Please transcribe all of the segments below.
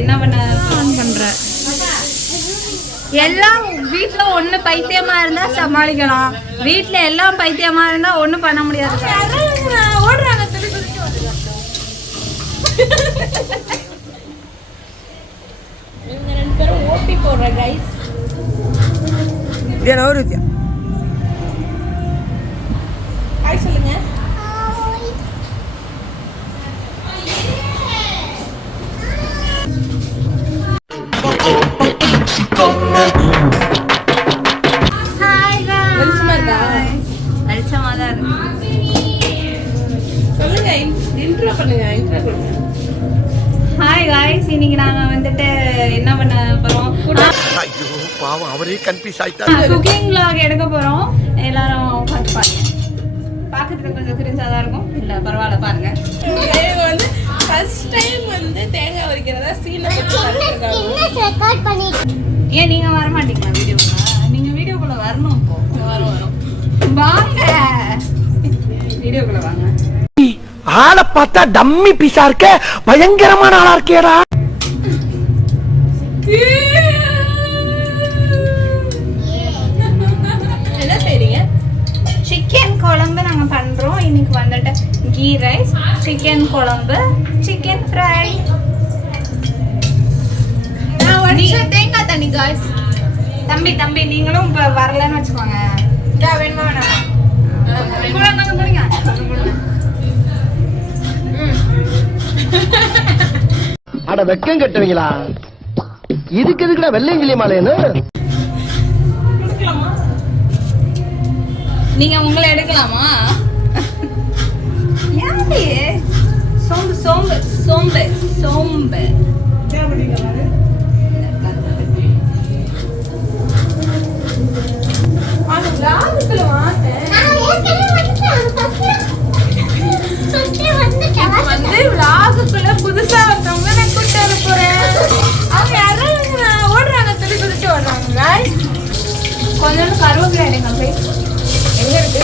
என்ன பண்ண பண்ற? எல்லாம் வீட்டுல ஒண்ணு பைத்தியமா இருந்தா சமாளிக்கலாம், வீட்டுல எல்லாம் பைத்தியமா இருந்தா ஒண்ணும் பண்ண முடியாது. ஓடுறாங்க இவங்க 2 பேரும் ஓட்டி போடுற கைஸ். ஹாய் சொல்லுங்க. ஹாய் காய்ஸ், இன்னைக்கு நாங்க வந்துட்டு என்ன பண்ண போறோம்? ஐயோ பாவம், அவரே கன்ஃபியூஸ் ஆயிட்டாரு. குக்கிங் vlog எடுக்க போறோம். எல்லாரும் பார்த்து பாருங்க. பார்க்கிறதுக்கு கொஞ்சம் கிரிஞ்சா தான் இருக்கும், இல்ல பரவாயில்ல பாருங்க. வந்து ஃபர்ஸ்ட் டைம் வந்து தேங்காய் உரிக்கிறதா சீனை ரெக்கார்ட் பண்ணி. ஏன் நீங்க வர மாட்டீங்களா வீடியோக்குள்ள? நீங்க வீடியோக்குள்ள வரணும். இப்போ வரும் வாங்க, வீடியோக்குள்ள வாங்க. ஆளை பார்த்தா டம்மி பீஸா இருக்க, பயங்கரமான ஆளா இருக்கேடா. என்ன செய்றீங்க? சிக்கன் குழம்பு நாங்க பண்றோம். இன்னைக்கு வந்துட்டு கீ ரைஸ், சிக்கன் குழம்பு, சிக்கன் ஃப்ரை. தேங்காய் தண்ணி காய்ஸ். தம்பி நீங்களும் இப்ப வரலன்னு வச்சுக்கோங்க. வேணுமா வேணாமா? அட வெக்கம் கட்டுவீங்களா? இதுக்கு எதுக்குடா வெள்ளையங்கிலி மாலைன்னு? நீங்க உங்களை எடுக்கலாமா? யாரு? சோம்பு சோம்பு சோம்பு சோம்பு. புதுசா வந்தவங்க நான் கூட்டு வர போறேன். அவங்க யாரும் ஓடுறாங்க, துளி குதிச்சு ஓடுறாங்க. கொஞ்சம் கருவேப்பிலை எடுங்க. எங்க இருக்கு?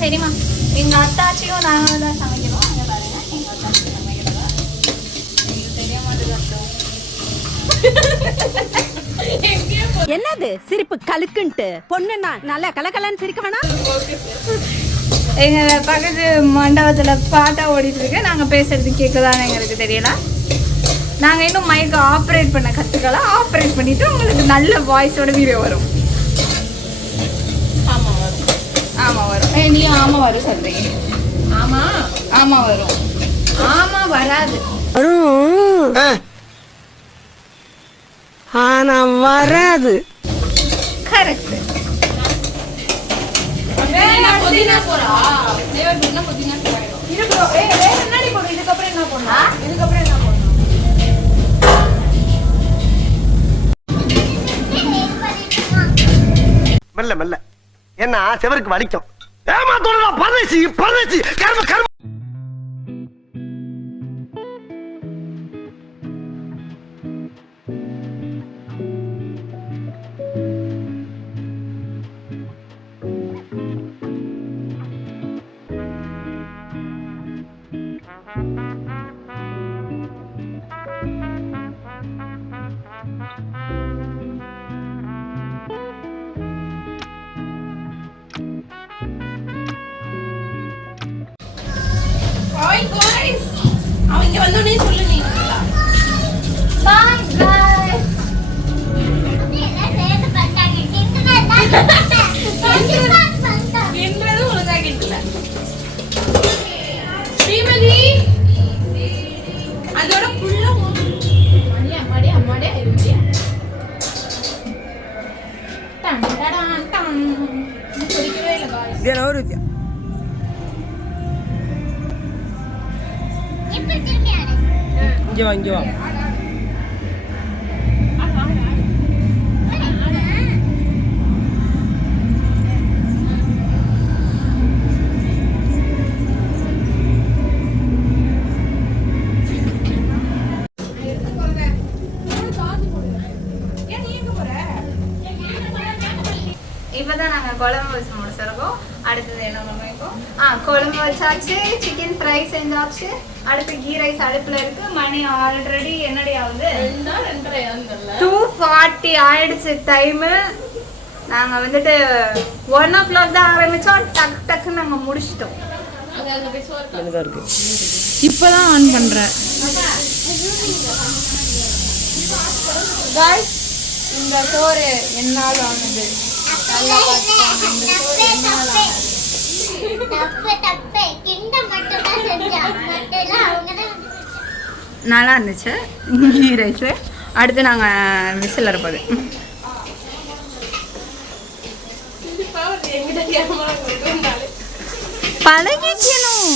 சரிம்மா, எங்க அத்தாச்சியும் நாங்களும் தான் சமைக்கிறோம். அங்க பாருங்க, எங்க அத்தாச்சி சமைக்கிறதா எங்களுக்கு தெரிய மாட்டேங்குது. என்னது சிரிப்பு கலுக்குன்ட்டு? பொண்ணுன்னா நல்லா கலகலன்னு சிரிக்க வேணாம். எங்க பக்கத்து மண்டபத்துல பாட்டா ஓடிட்டு இருக்கு. நாங்க பேசுறது கேட்குதான்னு எங்களுக்கு தெரியல. நாங்க இன்னும் மைக்கை ஆப்ரேட் பண்ண கத்துக்கலாம். ஆப்ரேட் பண்ணிட்டு உங்களுக்கு நல்ல வாய்ஸோட வீடியோ வரும். ஆமா வரும். நீ ஆமா வரும் சொல்றீங்க. ஆமா வரும். ஆமா வராது. ஆனா வராது. கரெக்ட். புதினா போறா. தேவர் புதினா புதினா போயிடும். இருக்கு. வேற என்னடி போடு? இதுக்கு அப்புறம் என்ன போடணும்? இதுக்கு அப்புறம் என்ன போடணும்? மெல்ல மெல்ல, ஏன்னா செவருக்கு வலிக்கும். ஏமாத்தோட பரதேசி பரதேசி கர்ம கர்ம. அவங்க வந்தோடனே சொல்லு. நீ Bye guys. என்றது ஒழுங்கா கேட்கல. ஸ்ரீமதி அதோட புள்ள மடியா இருந்தியா? Done done done. குடிக்கவே இல்ல பாய். இதே ஒரு வித்தியா. இங்க வா. குழம்பு வச்சு முடிச்சிருக்கோம். அடுத்தது என்ன பண்ணுவோம்? குழம்பு வச்சாச்சு, சிக்கன் ஃப்ரை செஞ்சாச்சு. அடுத்து கீ ரைஸ் அடுப்புல இருக்கு. மணி ஆல்ரெடி என்னடி ஆகுது? 2:40 ஆயிடுச்சு டைமு. நாங்க வந்துட்டு 1 o'clock தான் ஆரம்பிச்சோம். டக்கு டக்குன்னு நாங்க முடிச்சிட்டோம். இப்பதான் ஆன் பண்றேன். Guys, இந்த சோறு என்னால் ஆனது. நல்லா பார்த்துக்கோங்க. இந்த சோறு என்னால் ஆனது. நல்லா இருந்துச்சு கீ ரைஸு. அடுத்து நாங்கள் விசில் இருப்பது பழகிக்கணும்.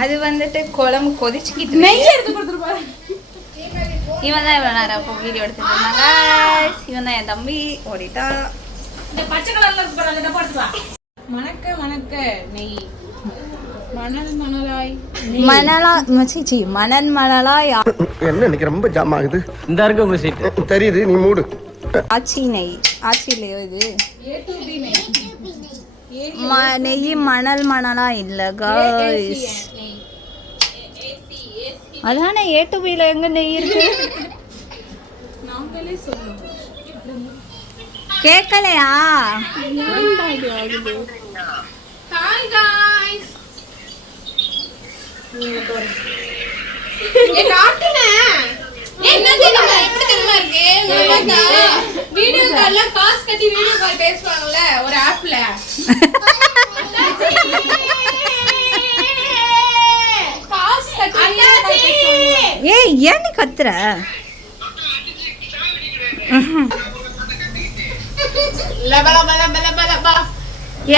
அது வந்துட்டு குழம்பு கொதிச்சுக்கிட்டு நெய் எடுத்து கொடுத்துருப்பாரு. இவன் தான் இவ்வளோ நேரம் வீடியோ எடுத்துட்டு இருந்தாங்க. இவன் தான் என் தம்பி. ஓடிட்டா. இந்த பச்சை கலர்ல இருக்கு பாருங்க, இத போட்டுவா. மணக்க மணக்க நெய். மணல் மணலாய் மணலா மச்சி மணல் மணலாய் என்ன இன்னைக்கு ரொம்ப ஜாம் ஆகுது. இந்த இருக்கு உங்க சீட் தெரியுது, நீ மூடு. ஆச்சி நெய். ஆச்சிலையோ இது A2B நெய். நெய் மணல் மணலா இல்லை காய்ஸ். அதானே A2Bல எங்க நெய் இருக்கு? நாங்களே சொல்லுவோம். கேட்கலையா? Hi guys. ஏ காட்டுனே. என்ன தெரியுமா இப்படி தெரியுமா இருக்கு? மாமாக்கா வீடியோ கால்ல காசு கட்டி வீடியோ கால் பேசுவாங்கல ஒரு ஆப்ல. காசு கட்டி ஏய் ஏன் நீ கத்துற?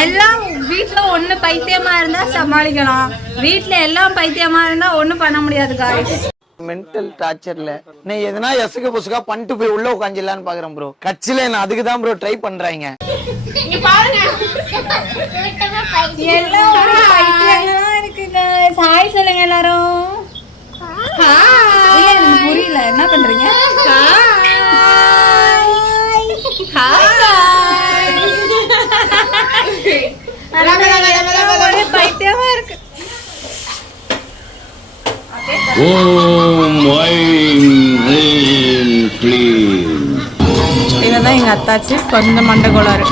எல்லாம் வீட்ல ஒண்ணு பைத்தியமா இருந்தா சமாளிக்கலாம். வீட்ல எல்லாம் பைத்தியமா இருந்தா ஒண்ணும் பண்ண முடியாது காய்ஸ். மென்டல் டார்ச்சர்ல நீ எதனா எசுக்கு புசுக்கா பண்ணிட்டு போய் உள்ள உட்காந்துலான்னு பாக்குறேன் ப்ரோ. கட்சியில நான் அதுக்கு தான் ப்ரோ ட்ரை பண்றாங்க. நீ பாருங்க எல்லாம் ஒரு பைத்தியங்களா இருக்கு guys. ஹாய் சொல்லுங்க எல்லாரும். ஹாய். எனக்கு புரியல என்ன பண்றீங்க? Hi hi. பைத்தியமா இருக்கு. இவதான் எங்க அத்தாச்சி. கொஞ்சம் மண்டை கோளாறு.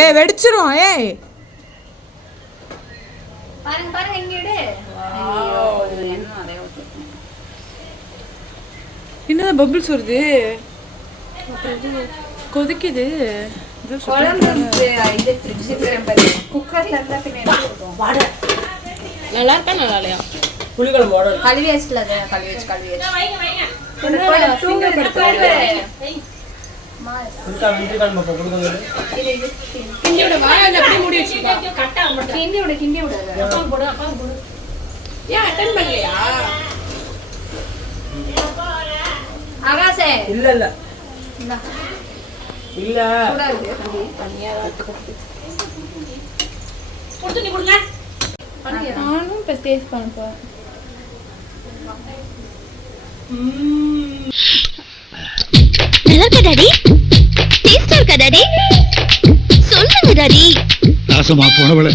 ஏய் வெடிச்சிரும். ஏய் பாருங்க பாருங்க இங்க எடு. என்னதான் பபிள்ஸ் வருது, கொதிக்குது. குழம்பு இது ஃப்ரிட்ஜ்ல பாரு. குக்கர்ல இருந்தா பின்ன எடுத்துறோம். நல்லா இருக்கா நல்லா இல்லையா? புளிக்குழம்பு ஓட கழுவி வச்சுல அத கழுவி வச்சு. கிண்டி விட வாயா அப்படியே மூடி வச்சிருக்கா. கிண்டி விடு. ஏன் அட்டெண்ட் பண்ணலையா? ஆகாசே இல்ல இல்ல இல்ல கொடுத்து நீ கொடுங்க. நானும் இப்ப டேஸ்ட் பண்ண போறேன். நல்லா இருக்கா டாடி? டேஸ்டா இருக்கா டாடி? சொல்லுங்க டாடி. நாசமா போனவள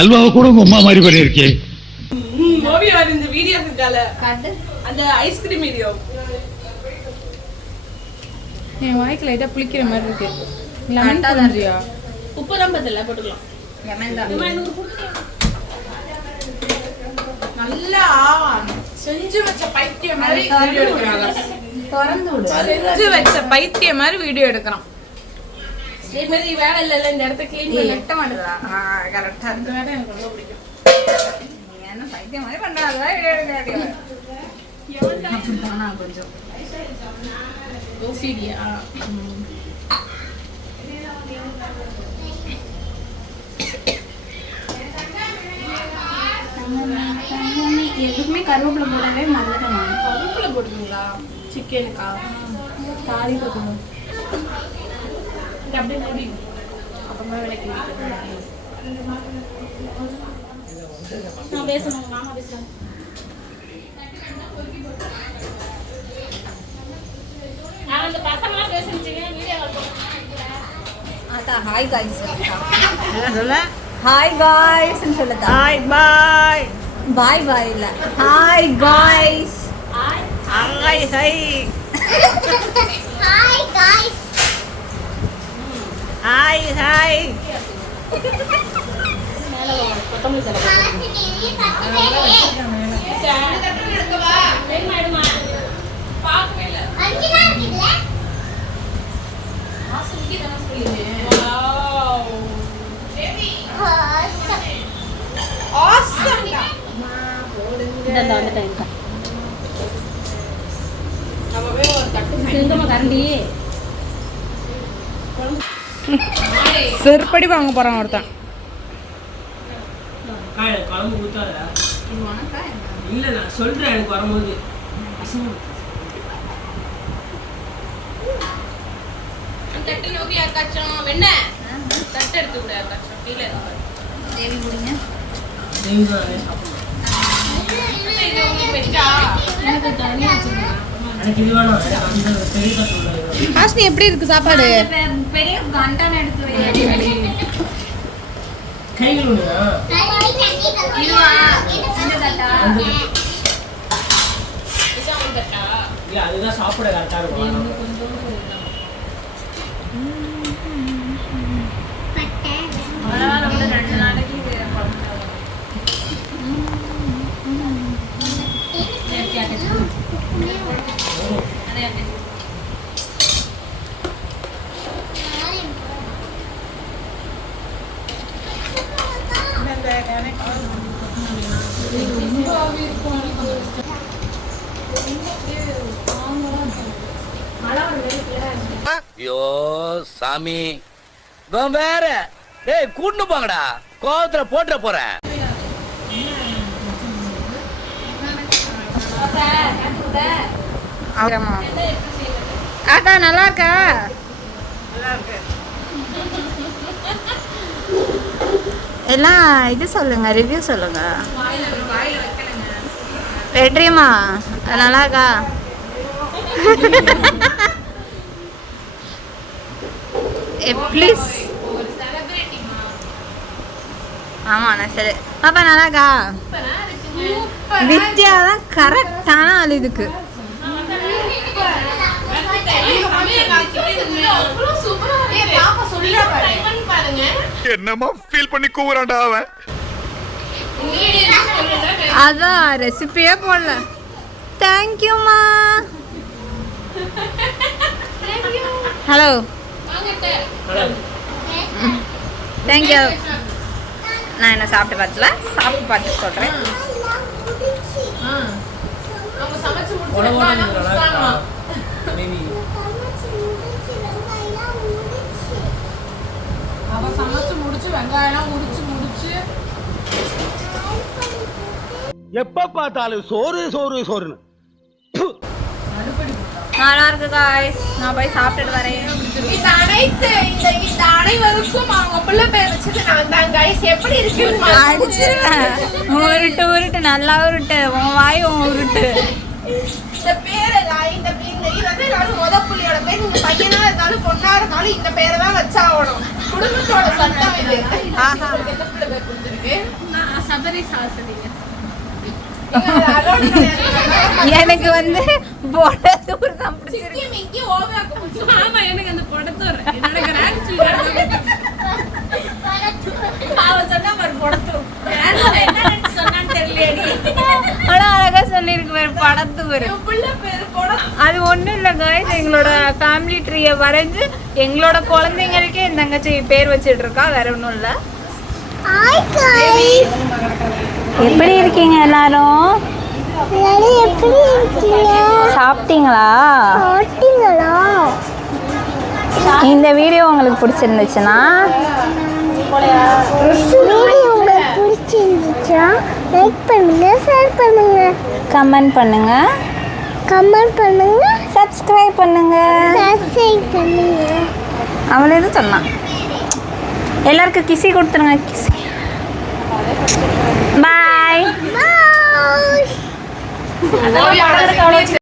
அல்வாவை கூட உங்க அம்மா மாதிரி பண்ணிருக்கே. ஓவியா இந்த வீடியோ இருக்கால காட்டு. அந்த ஐஸ்கிரீம் வீடியோ. என் வாய்க்கு லைட்டா புளிக்கிற மாதிரி இருக்கு. லெமன் புரிஞ்சியா? உப்பு தான் பத்தல போட்டுக்கலாம். நல்லா செஞ்சு வச்ச பைத்தியம் மாதிரி வீடியோ எடுக்கறாங்க. திறந்து விடு. செஞ்சு வச்ச பைத்தியம் மாதிரி வீடியோ எடுக்கறான். மாதிரி வேலை இல்ல இந்த இடத்தை க்ளீன் பண்ண எட்ட மாட்டதா? கரெக்டா அந்த வேலை எனக்கு ரொம்ப பிடிக்கும். நீங்க என்ன பைத்தியம் மாதிரி பண்றாங்க வீடியோ எடுக்காதீங்க. அப்படிதானா கொஞ்சம் ஓசிடியா? எதுக்குமே கருவேப்பிலை போடவே மறந்துட்டேன். கருவேப்பிலை போடுவீங்களா சிக்கனுக்கா? தாலி போடணும். அப்படியே மூடி அப்புறமா விளக்கி. ஹாய் காய்ஸ் சொல்ல ஹாய் காய்ஸ் சொல்லுதா ஹாய் பாய் பாய் பாய் இல்ல hi guys hi hi hi hi guys hi hi செருப்படி வாங்க போறான் ஒருத்தன். குழம்பு ஊத்தாத இல்ல நான் சொல்றேன் எனக்கு வரும்போது தட்டு நோக்கி யாருக்காச்சும் வெண்ண தட்டு எடுத்து விட யாருக்காச்சும் கீழே தேவி குடிங்க இது உங்களுக்கு வெச்சா எனக்கு இது வேணும் அந்த பெரிய கட்டு ஹாஸ்னி எப்படி இருக்கு சாப்பாடு? பெரிய கண்டான எடுத்து கைகள் ஒண்ணுயா இதுவா இந்த தட்டா இதான் உங்க தட்டா? இல்ல அதுதான் சாப்பிட கரெக்டா இருக்கும் ரெண்டு நாளைக்கு ஐயோ சாமி வேற டேய் கூட்டு போங்கடா கோவத்துல போட்டுற போறேன் அக்கா நல்லா இருக்கா? எல்லாம் இது சொல்லுங்க ரிவ்யூ சொல்லுங்க. வெற்றிமா நல்லா இருக்கா? ப்ளீஸ் ஆமா நான் சரி பாப்பா நல்லா இருக்கா? வித்யா தான் கரெக்டான ஆள் இதுக்கு. என்னமா ஃபீல் பண்ணி கூவுறான்டா அவன். அதான் ரெசிபியே போடல. தேங்க்யூமா. Hello thank you. நான் என்ன சாப்பிட்டு பார்த்தல சாப்பிட்டு பார்த்து சொல்கிறேன். எப்ப பார்த்தாலும் சோறு சோறு சோறுன்னு நல்லா இருக்கு காய்ஸ். நான் போய் சாப்பிட்டுட்டு வரேன். இந்த அனைவருக்கும் அவங்க பிள்ளை பேர் வச்சது நான் தான் guys. எப்படி இருக்கு அடிச்சிருக்கேன். உருட்டு உருட்டு நல்லா உருட்டு. உன் வாய் உன் உருட்டு. இந்த பேரெல்லாம் இந்த இது வந்து எல்லாரும் முத புள்ளியோட பேர். இந்த பையனா இருந்தாலும் பொண்ணா இருந்தாலும் இந்த பேரை தான் வச்சாகணும். குடும்பத்தோட சட்டம் இது. ஆஹா. எந்த பிள்ளை பேர் கொடுத்துருக்கு? சபரி சாசதிங்க. எனக்கு வந்து பொடத்தூர் தான் பிடிச்சிருக்கு. மிக்கி ஓவியாக்கு பிடிச்சிருக்கு. ஆமா எனக்கு அந்த பொடத்தூர் என்னோட கிராண்ட் அவ சொன்னா பாரு பொடத்தூர். என்ன சொன்னான்னு தெரியலையேடி. ஆனா அழகா சொல்லிருக்கு பாரு பொடத்தூர். பிள்ளை பேர் அது ஒண்ணும் இல்ல गाइस. எங்களோட ஃபேமிலி ட்ரீயை வரைஞ்சு எங்களோட குழந்தைங்களுக்கே என் தங்கச்சி பேர் வச்சிட்டு இருக்கா. வேற ஒண்ணும் இல்ல. ஹாய் காய்ஸ் எப்படி இருக்கீங்க எல்லாரும்? எப்படி இருக்கீங்க? சாப்பிட்டீங்களா? சாப்பிட்டீங்களா? இந்த வீடியோ உங்களுக்கு பிடிச்சிருந்துச்சுன்னா வீடியோ உங்களுக்கு பிடிச்சிருந்துச்சா லைக் பண்ணுங்க, ஷேர் பண்ணுங்க, கமெண்ட் பண்ணுங்க, சப்ஸ்கிரைப் பண்ணுங்க. அவளே தான் சொன்னான். எல்லாருக்கும் கிசி கொடுத்துருங்க. கிசி. பாய். பாய். அதான்